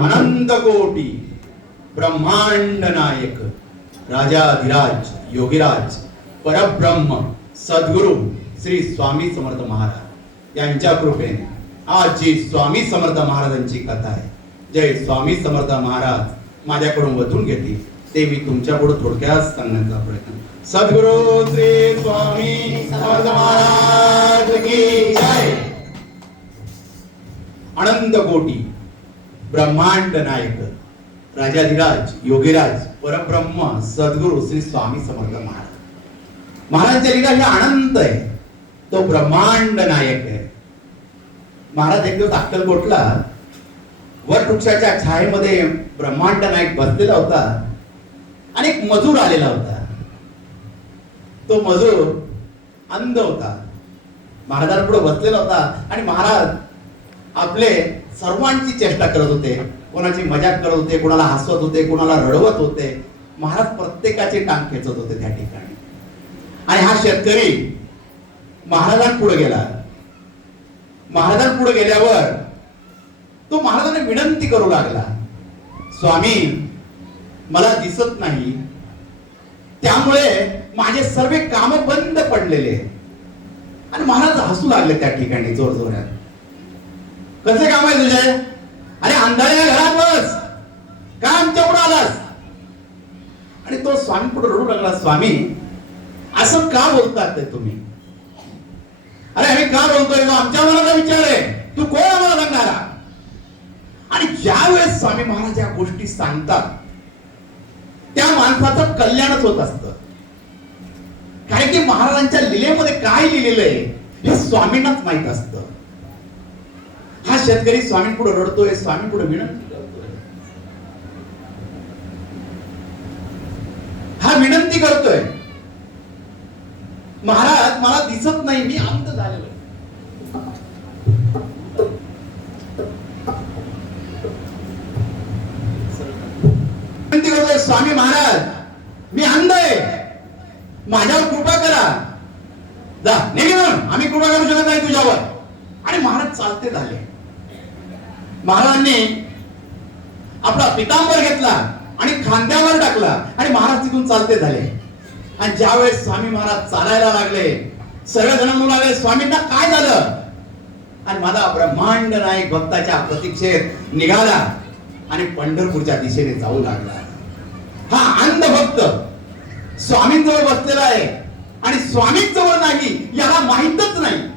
अनंत कोटी ब्रह्मांड नायक राजाधिराज योगीराज परब्रह्म सद्गुरु श्री स्वामी समर्थ महाराज यांच्या कृपेने आज जी स्वामी समर्थ महाराजांची कथा आहे, जय स्वामी समर्थ महाराज माझ्याकडून वचून घेतील ते मी तुमच्या पुढे थोडक्यात सांगण्याचा प्रयत्न. सद्गुरु श्री स्वामी समर्थ महाराज की जय. अनंत कोटी ब्रह्मांड नायक राजाधिराज योगीराज परब्रह्म सद्गुरु श्री स्वामी समर्थ महाराज. महाराजांच्या लीला ही अनंत आहे, तो ब्रह्मांड नायक आहे. महाराज एक दिवस अक्कलकोटला वटवृक्षाच्या छायेमध्ये ब्रह्मांड नायक बसलेला होता आणि एक मजूर आलेला होता. तो मजूर अंध होता, महाराजांपुढे बसलेला होता आणि महाराज आपले सर्वांची चेष्टा करत होते, कोणाची मजाक करत होते, कोणाला हसवत होते, कोणाला रडवत होते. महाराज प्रत्येकाची टांग खेचत होते त्या ठिकाणी. आणि हा शेतकरी महाराजांपुढे गेला. महाराजांपुढे गेल्यावर तो महाराजांना विनंती करू लागला, स्वामी मला दिसत नाही, त्यामुळे माझे सर्व काम बंद पडलेले. आणि महाराज हसू लागले त्या ठिकाणी जोर जोरात. कसे काम आहे तुझे? अरे अंधाऱ्या घरात बस, का आमच्या पुढे आलास? आणि तो स्वामी पुढे रडू लागला, स्वामी असं का बोलतात ते तुम्ही? अरे आम्ही का बोलतोय? आमच्या मनाचा विचार आहे, तू कोण आम्हाला सांगणारा? आणि ज्या वेळेस स्वामी महाराज या गोष्टी सांगतात त्या माणसाचं कल्याणच होत असतं. कारण की महाराजांच्या लीलेमध्ये काय लिहिलेलं आहे हे स्वामींनाच माहित असतं. हा शेतकरी स्वामी पुढे रडतोय, स्वामी पुढे विनंती करतोय. हा विनंती करतोय, महाराज मला दिसत नाही, मी अंध झालेलो. विनंती करतोय, स्वामी महाराज मी अंध आहे, माझ्यावर कृपा करा. जा निघून, आम्ही कृपा करू शकत नाही तुझ्यावर. आणि महाराज चालते झाले. महाराजांनी आपला पितांबर घेतला आणि खांद्यावर टाकला आणि महाराज तिथून चालते झाले. आणि ज्यावेळेस स्वामी महाराज चालायला लागले, सर्वजण म्हणू लागले, स्वामींना काय झालं? आणि माझा ब्रह्मांड नायक भक्ताच्या प्रतीक्षेत निघाला आणि पंढरपूरच्या दिशेने जाऊ लागला. हा अंध भक्त स्वामींजवळ बसलेला आहे आणि स्वामींजवळ नाही याला माहितच नाही.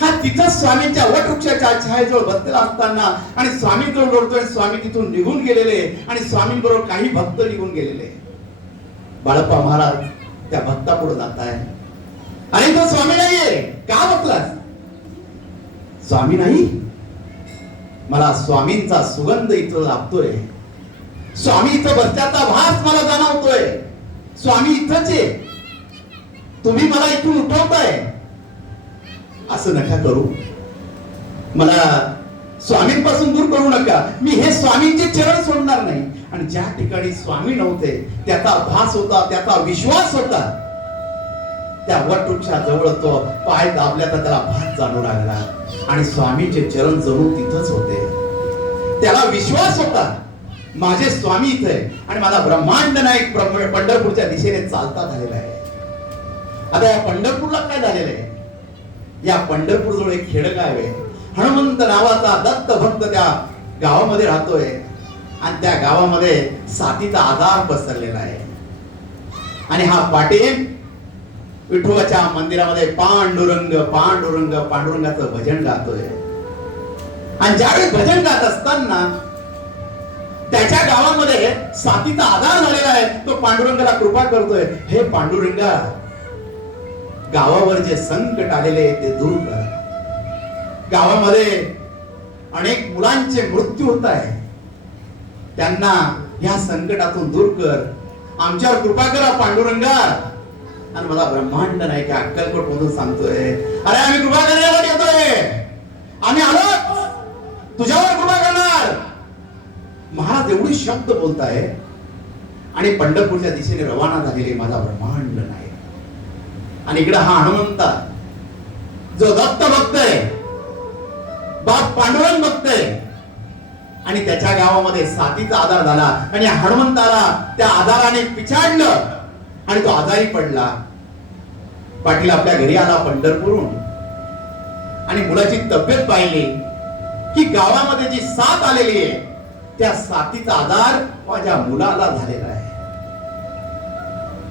हा तिथं स्वामींच्या वटवृक्षाच्या छायेजवळ बसलेला असताना आणि स्वामींजवळ रडतोय. स्वामी तिथून निघून गेलेले आणि स्वामींबरोबर काही भक्त निघून गेलेले. बाळप्पा महाराज त्या भक्तापुढे जात आहे आणि तो स्वामी नाहीये. का बसलास? स्वामी नाही, मला स्वामींचा सुगंध इथं लाभतोय, स्वामी इथं बसल्याचा भास मला जाणवतोय, स्वामी इथंच आहे, तुम्ही मला इथून उठवताय. असं नका करू, मला स्वामींपासून दूर करू नका. मी हे स्वामींचे चरण सोडणार नाही. आणि ज्या ठिकाणी स्वामी नव्हते त्याचा भास होता, त्याचा विश्वास होता, त्या वटवृक्षाजवळ तो पाय दाबल्याचा त्याला भास जाणू लागला आणि स्वामींचे चरण जणू तिथंच होते. त्याला विश्वास होता, माझे स्वामी इथे आणि माझा ब्रह्मांड नायक पंढरपूरच्या दिशेने चालता झालेला आहे. आता या पंढरपूरला काय झालेलं आहे? या पंढरपूर जवळ एक खेडगाव आहे, हनुमंत नावाचा दत्त भक्त त्या गावामध्ये राहतोय. आणि त्या गावामध्ये साथीचा आजार पसरलेला आहे. आणि हा पाटील विठोबाच्या मंदिरामध्ये पांडुरंग पांडुरंग पांडुरंगाचं भजन गातोय. आणि ज्यावेळी भजन गात असताना त्याच्या गावामध्ये साथीचा आजार झालेला आहे. तो पांडुरंगाला कृपा करतोय, हे पांडुरंगा गावावर जे संकट आलेले ते दूर कर. गावामध्ये अनेक मुलांचे मृत्यू होत आहे, त्यांना या संकटातून दूर कर, आमच्यावर कृपा करा पांडुरंगा. आणि मला ब्रह्मांड नाही का अक्कलकोट मधून सांगतोय, अरे आम्ही कृपा करण्यासाठी येतोय, आम्ही आलो तुझ्यावर कृपा करणार. महाराज एवढी शब्द बोलताय आणि पंढरपूरच्या दिशेने रवाना झालेले माझा ब्रह्मांड नाही. आणि इकडे हा हनुमंता जो दत्त भक्त आहे, बाप पांडुरंग भक्त आहे. आणि त्याच्या गावामध्ये साथीचा आधार झाला आणि हनुमंताला त्या आधाराने पिछाडलं आणि तो आजारी पडला. पाटील आपल्या घरी आला पंढरपूरहून आणि मुलाची तब्येत पाहिली की गावामध्ये जी साथ आलेली आहे त्या साथीचा आधार माझ्या मुलाला झालेला आहे.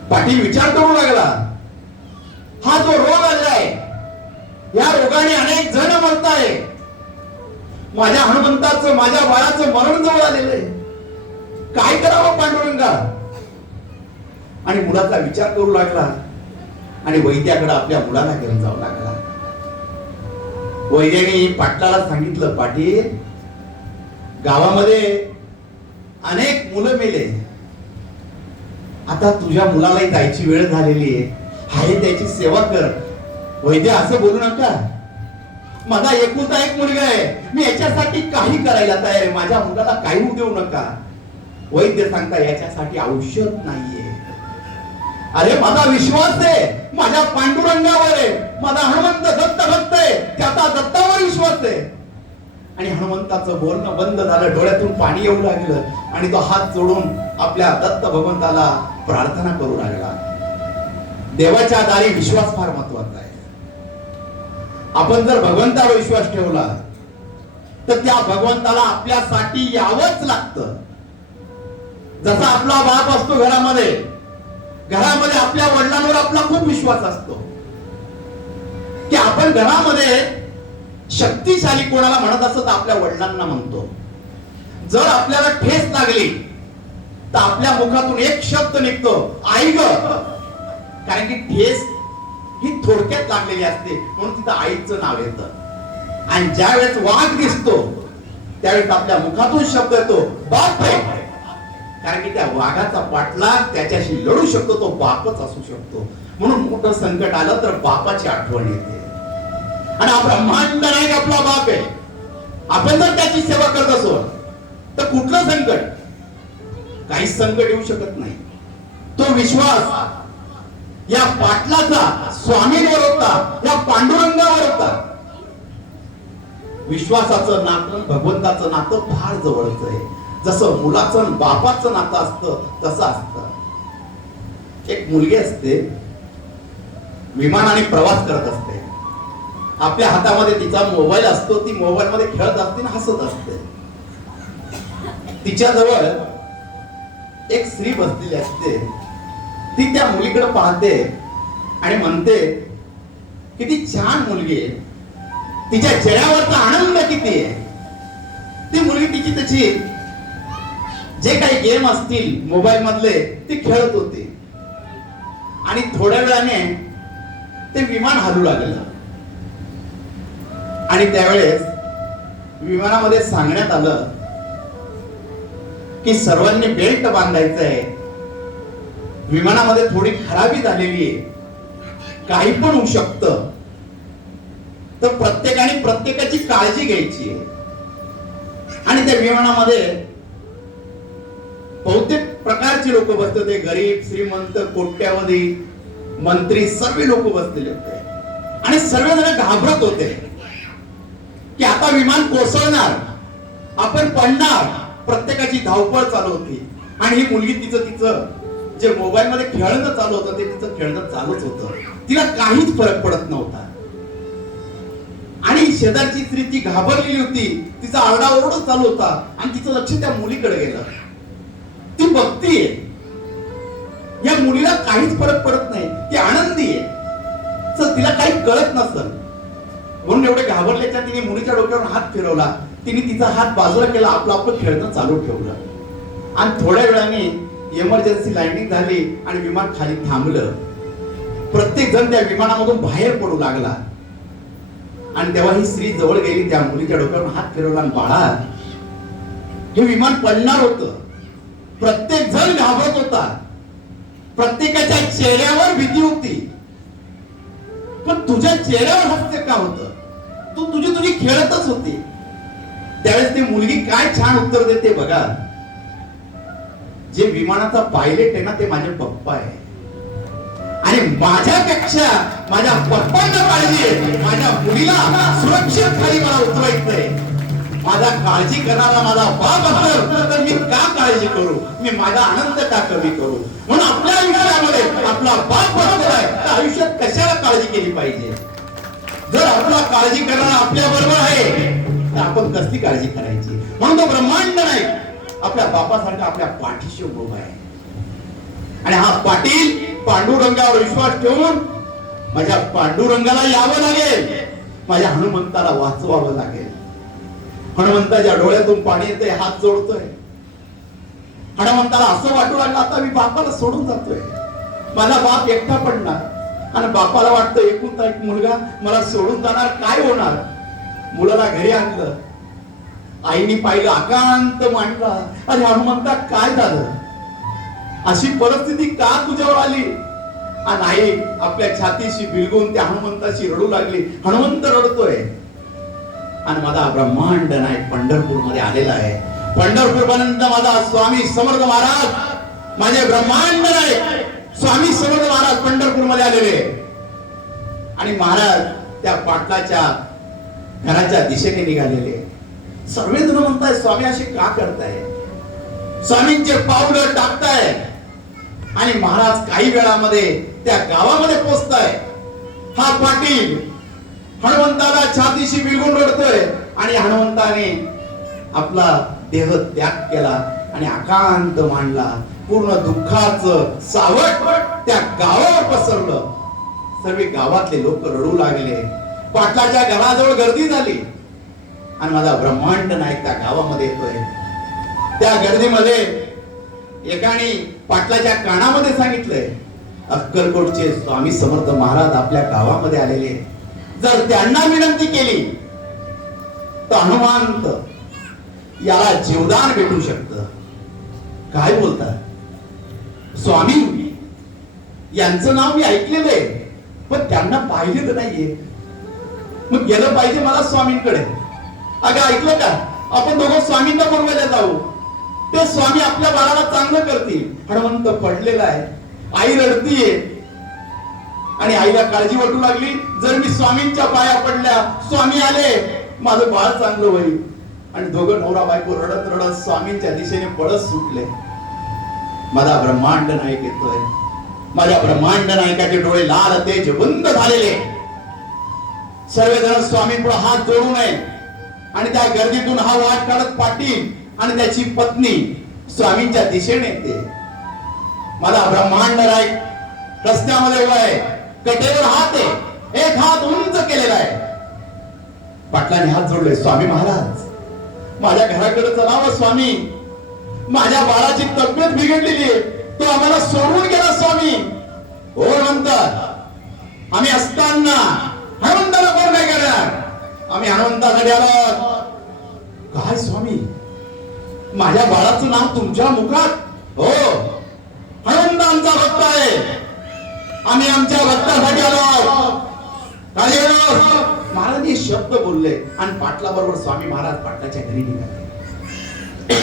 पाटील विचार करू लागला, हा जो रोग आलाय या रोगाने अनेक जण मरताय, माझ्या हनुमंताचं माझ्या बाळाचं मरण जवळ आलेलं आहे, काय करावं पांडुरंगा? आणि मुलाचा विचार करू लागला आणि वैद्याकडे आपल्या मुलाला घेऊन जाऊ लागला. वैद्याने पाटलाला सांगितलं, पाटील गावामध्ये अनेक मुलं मेले, आता तुझ्या मुलालाही जायची वेळ झालेली आहे, त्याची सेवा कर. वैद्य असं बोलू नका, माझा एकुलता एक मुलगा आहे, मी याच्यासाठी काही करायला तयार आहे, माझ्या मुलाला काही होऊ देऊ नका. वैद्य सांगता याच्यासाठी औषध नाहीये. अरे माझा विश्वास आहे माझ्या पांडुरंगावर आहे, माझा हनुमंत दत्त भक्त आहे, त्याचा दत्तावर विश्वास आहे. आणि हनुमंताचं बोलणं बंद झालं, डोळ्यातून पाणी येऊ लागलं आणि तो हात जोडून आपल्या दत्त भगवंताला प्रार्थना करू लागला. देवाच्या दारी विश्वास फार महत्वाचा आहे. आपण जर भगवंतावर विश्वास ठेवला तर त्या भगवंताला आपल्यासाठी यावंच लागतं. जसा आपला बाप असतो घरामध्ये आपल्या वडिलांवर आपला खूप विश्वास असतो की आपण घरामध्ये शक्तिशाली कोणाला म्हणत असत आपल्या वडिलांना म्हणतो. जर आपल्याला ठेस लागली तर आपल्या मुखातून एक शब्द निघतो, आई ग. कारण की ठेस ही थोडक्यात लागलेली असते म्हणून तिथं आईचं नाव येतं. आणि ज्या वेळेस वाघ दिसतो त्यावेळेस आपल्या मुखातून शब्द येतो, बाप रे. कारण की त्या वाघाचा पाठलाग त्याच्याशी लढू शकतो तो बापच असू शकतो. म्हणून मोठं संकट आलं तर बापाची आठवण येते. आणि हा ब्रह्मांड नायक आपला बाप आहे. आपण जर त्याची सेवा करत असो तर कुठलं संकट, काहीच संकट येऊ शकत नाही. तो विश्वास या पाटलाचा स्वामींवर होता, या पांडुरंगावर होता. विश्वासाचं नातं भगवंताचं नातं फार जवळच आहे. जसं मुलाचं बापाचं नातं असतं तसं असतं. एक मुलगी असते, विमानाने प्रवास करत असते, आपल्या हातामध्ये तिचा मोबाईल असतो, ती मोबाईल मध्ये खेळत असते आणि हसत असते. तिच्या जवळ एक स्त्री बसलेली असते. ती त्या मुलीकडे पाहते आणि म्हणते किती छान मुलगी आहे, तिच्या चेहऱ्यावरचा आनंद किती आहे. ती मुलगी तिची त्याची जे काही गेम असतील मोबाईल मधले ती खेळत होती. आणि थोड्या वेळाने ते विमान हलू लागलं आणि त्यावेळेस विमानामध्ये सांगण्यात आलं की सर्वांनी बेल्ट बांधायचं आहे, विमानामध्ये थोडी खराबी झालेली आहे, काही पण होऊ शकतं, तर प्रत्येकाने प्रत्येकाची काळजी घ्यायची आहे. आणि त्या विमानामध्ये बहुतेक प्रकारचे लोक बसले होते, गरीब श्रीमंत कोट्यावधी मंत्री सर्व लोक बसलेले होते. आणि सर्वजण घाबरत होते की आता विमान कोसळणार, आपण पडणार. प्रत्येकाची धावपळ चालू होती. आणि ही मुलगी तिचं जे मोबाईल मध्ये खेळणं चालू होतं ते तिचं खेळणं चालूच होतं. तिला काहीच फरक पडत नव्हता. आणि शेजारची स्त्री ती घाबरलेली होती, तिचा आरडाओरडा चालू होता आणि तिचं लक्ष त्या मुलीकडे गेलं. ती बघतीये, या मुलीला काहीच फरक पडत नाही, ती आनंदी आहे, तर तिला काही कळत नसतं. म्हणून एवढे घाबरल्याच्या तिने मुलीच्या डोक्यावर हात फिरवला, तिने तिचा हात बाजूला केला, आपलं खेळणं चालू ठेवलं. आणि थोड्या वेळाने इमर्जन्सी लँडिंग झाली आणि विमान खाली थांबलं. प्रत्येक जण त्या विमानामधून बाहेर पडू लागला. आणि तेव्हा ही स्त्री जवळ गेली, त्या मुलीच्या डोक्यावर हात फिरवला, आणि बाळा, हे विमान पडणार होतं. प्रत्येक जण घाबरत होता, प्रत्येकाच्या चेहऱ्यावर भीती होती, पण तुझ्या चेहऱ्यावर हास्य का होतं? तू तुझी खेळतच होती. त्यावेळेस ती मुलगी काय छान उत्तर देते बघा. जे विमानाचा पायलट आहे ना ते माझे पप्पा आहे, आणि माझ्यापेक्षा माझ्या पप्पांना काळजी आहे, माझ्या मुलीला सुरक्षित खाली मला उतरवायचंय. माझा काळजी करणारा माझा बाप असेल तर मी का काळजी करू, मी माझा आनंद का कमी करू. म्हणून आपल्या आयुष्यामध्ये आपला बाप बरोबर आहे तर आयुष्यात कशाला काळजी केली पाहिजे. जर आपला काळजी करणारा आपल्या बरोबर आहे तर आपण कसली काळजी करायची. म्हणून तो ब्रह्मांड नाही आपल्या बापासारखा आपल्या पाठीशी उभा आहे. आणि हा पाटील पांडुरंगावर विश्वास ठेवून माझ्या पांडुरंगाला यावं लागेल, माझ्या हनुमंताला वाचवावं लागेल. हनुमंताच्या डोळ्यातून पाणी येते, हात जोडतोय. हनुमंताला असं वाटू लागलं आता मी बापाला सोडून जातोय, माझा बाप एकटा पडणार. आणि बापाला वाटतं एकुलता एक मुलगा मला सोडून जाणार, काय होणार. मुलाला घरी आणलं, आईने पाहिलं अकांत मांडला. अरे हनुमंता काय झालं, अशी परिस्थिती का तुझ्यावर आली. आणि आई आपल्या छातीशी बिलगून त्या हनुमंताशी रडू लागली. हनुमंत रडतोय आणि माझा ब्रह्मांड नायक पंढरपूर मध्ये आलेला आहे. पंढरपूर पर्यंत माझा स्वामी समर्थ महाराज, माझे ब्रह्मांड नायक स्वामी समर्थ महाराज पंढरपूर मध्ये आलेले. आणि महाराज त्या पाटलाच्या घराच्या दिशेने निघालेले. सर्वजण म्हणताय स्वामी असे का करताय, स्वामींचे पावलं टाकताय. आणि महाराज काही वेळामध्ये त्या गावामध्ये पोहोचताय. हा पाटील हनुमंताला छातीशी बिलगून रडतोय आणि हनुमंताने आपला देह त्याग केला आणि एकांत मांडला. पूर्ण दुःखाचं सावट त्या गावावर पसरलं. सर्व गावातले लोक रडू लागले. पाटलाच्या घराजवळ गर्दी झाली आणि माझा ब्रह्मांड नायक त्या गावामध्ये येतोय. त्या गर्दीमध्ये एकाने पाटलाच्या कानामध्ये सांगितलंय, अक्कलकोटचे स्वामी समर्थ महाराज आपल्या गावामध्ये आलेले, जर त्यांना विनंती केली तर हनुमंत याला जीवदान भेटू शकतं. काय बोलतात स्वामी, यांचं नाव मी ऐकलेलं आहे पण त्यांना पाहिले तर नाहीये. मग गेलं पाहिजे मला स्वामींकडे. अगं ऐकलं का, आपण दोघं स्वामींना बोलवायला जाऊ, ते स्वामी आपल्या बाळाला चांगलं करतील. हनुमंत पडलेला आहे, आई रडतीये आणि आईला काळजी वाटू लागली, जर मी स्वामींच्या पाया पडल्या, स्वामी आले, माझं बाळ चांगलं होईल. आणि दोघं नवरा बायको रडत रडत स्वामींच्या दिशेने पळत सुटले. माझा ब्रह्मांड नायक येतोय. माझ्या ब्रह्मांड नायकाचे डोळे लाल तेज बंद झालेले. सर्वजण स्वामींपुढे हात जोडू नये. आणि त्या गर्दीतून हा वाट काढत पाटील आणि त्याची पत्नी स्वामींच्या दिशेने येते. माझा ब्रह्मांड नायक रस्त्यामध्ये उभा आहे, कटेवर हात आहे, एक हात उंच केलेला आहे. पाटलाने हात जोडले, स्वामी महाराज माझ्या घराकडे चलावं स्वामी, माझ्या बाळाची तब्येत बिघडलेली आहे, तो आम्हाला सोडून गेला स्वामी. हो म्हणतात, आम्ही असताना हनुमंताला कोण काय करणार, आम्ही हनुमंतासाठी आलो. काय स्वामी, माझ्या बाळाचं नाव तुमच्या मुखात. हो, हनुमंत आमचा भक्त आहे, आम्ही आमच्या भक्तासाठी आलो. महाराज हे शब्द बोलले आणि पाटला बरोबर स्वामी महाराज पाटलाच्या घरी निघाले.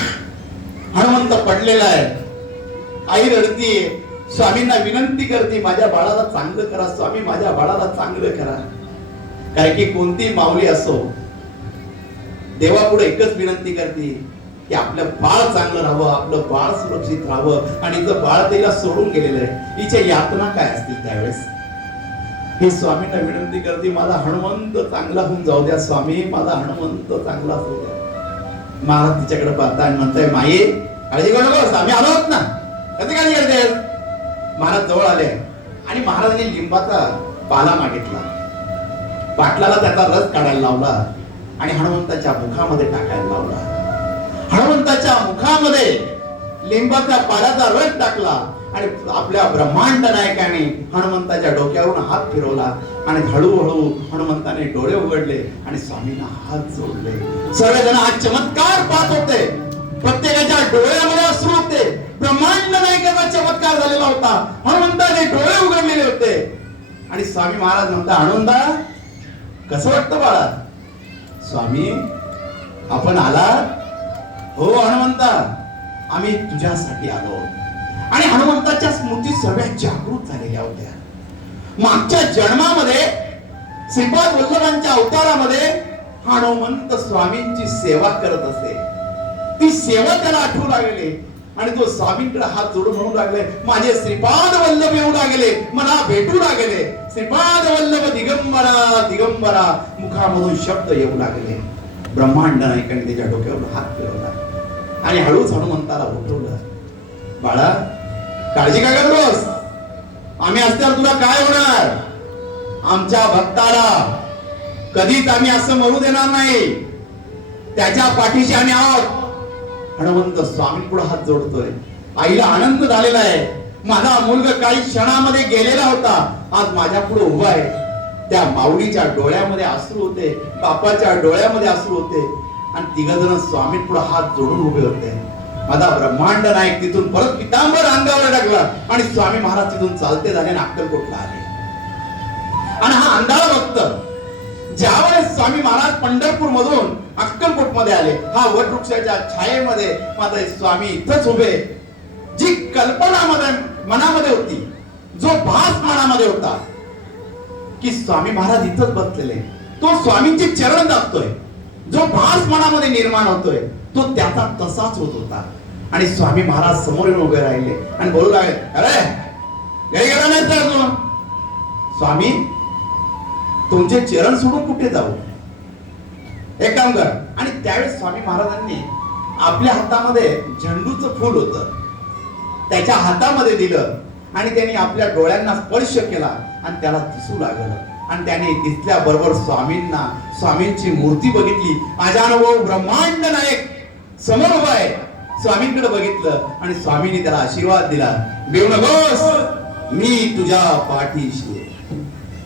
हनुमंत पडलेला आहे, आई रडतीये, स्वामींना विनंती करते, माझ्या बाळाला चांगलं करा स्वामी, माझ्या बाळाला चांगलं करा. कारण की कोणती माऊली असो देवापुढे एकच विनंती करते की आपलं बाळ चांगलं राहावं, आपलं बाळ सुरक्षित राहावं. आणि जर बाळ तिला सोडून गेलेलं आहे, हिच्या यातना काय असतील त्यावेळेस. हे स्वामींना विनंती करते, माझा हनुमंत चांगला होऊन जाऊ द्या स्वामी, माझा हनुमंत चांगला होऊ द्या. महाराज तिच्याकडे पाहता आणि म्हणताय, माये काळजी करू नकोस, आम्ही आलो आहोत ना, कधी काळजी करते. महाराज जवळ आले आणि महाराजांनी लिंबाचा पाला मागितला. पाटलाला त्याचा रस काढायला लावला आणि हनुमंताच्या मुखामध्ये टाकायला लावला. हनुमंताच्या मुखामध्ये लिंबाच्या पाल्याचा रस टाकला आणि आपल्या ब्रह्मांड नायकाने हनुमंताच्या डोक्यावरून हात फिरवला आणि हळूहळू हनुमंताने डोळे उघडले आणि स्वामींना हात जोडले. सर्वजण हा चमत्कार पाहत होते, प्रत्येकाच्या डोळ्यामध्ये अश्रू होते. ब्रह्मांड नायकाचा चमत्कार झालेला होता, हनुमंताने डोळे उघडलेले होते. आणि स्वामी महाराज म्हणता, हनुमंता कसं वाटतं बाळा. स्वामी आपण आला. हो हनुमंता, आम्ही तुझ्यासाठी आलो. आणि हनुमंताच्या स्मृती सर्व जागृत झालेल्या होत्या. मागच्या जन्मामध्ये श्रीपाद वल्लभांच्या अवतारामध्ये हनुमंत स्वामींची सेवा करत असे. ती सेवा त्याला आठवू लागली आणि तो स्वामींकडे हात जोडून म्हणू लागले, माझे श्रीपाद वल्लभ येऊ लागले, मला भेटू लागले. श्रीपाद वल्लभ दिगंबरा दिगंबरा मुखामधून शब्द येऊ लागले. ब्रह्मांड नायकाने त्याच्या डोक्यावर हात फिरवला आणि हळूच हनुमंताला उठवलं. बाळा, काळजी काय करतोस? आम्ही असल्यावर तुला काय होणार? आमच्या भक्ताला कधीच आम्ही असं म्हणू देणार नाही. त्याच्या पाठीशी आम्ही आहोत. हनुमंत स्वामी पुढे हात जोडतोय. आईला आनंद झालेला आहे. माझा मुलगा काही क्षणामध्ये गेलेला होता, आज माझ्या पुढे उभा आहे. त्या माऊलीच्या डोळ्यामध्ये अश्रू होते, बापाच्या डोळ्यामध्ये अश्रू होते आणि तिघजण स्वामी पुढे हात जोडून उभे होते. माझा ब्रह्मांड नायक तिथून परत पितांबर अंगावर टाकला आणि स्वामी महाराज तिथून चालते झाले आणि अक्कलकोटला आले. आणि हा अंधारा भक्त ज्यावेळेस स्वामी महाराज पंढरपूर मधून अक्कलकोट मध्ये आले, हा वटवृक्षाच्या छायेमध्ये माझे स्वामी इथंच उभे. जी कल्पना मनामध्ये होती, जो भास मनामध्ये होता की स्वामी महाराज इथंच बसलेले, तो स्वामींचे चरण दाबतोय, जो भास मनामध्ये निर्माण होतोय तो त्याचा तसाच होत होता. आणि स्वामी महाराज समोर येऊन उभे राहिले आणि बोलू लागले, अरे घरी गेला नाही तर तू? स्वामी, तुमचे चरण सोडून कुठे जाऊ? एक काम कर. आणि त्यावेळेस स्वामी महाराजांनी आपल्या हातामध्ये झेंडूचं फूल होतं, त्याच्या हातामध्ये दिलं आणि त्यांनी आपल्या डोळ्यांना स्पर्श केला आणि त्याला दिसू लागलं. आणि त्याने दिसल्या बरोबर स्वामींना, स्वामींची मूर्ती बघितली. अजानुभव ब्रह्मांड नायक समोर उभा आहे. स्वामींकडे बघितलं आणि स्वामींनी त्याला आशीर्वाद दिला, देऊ नकोस, मी तुझ्या पाठीशी.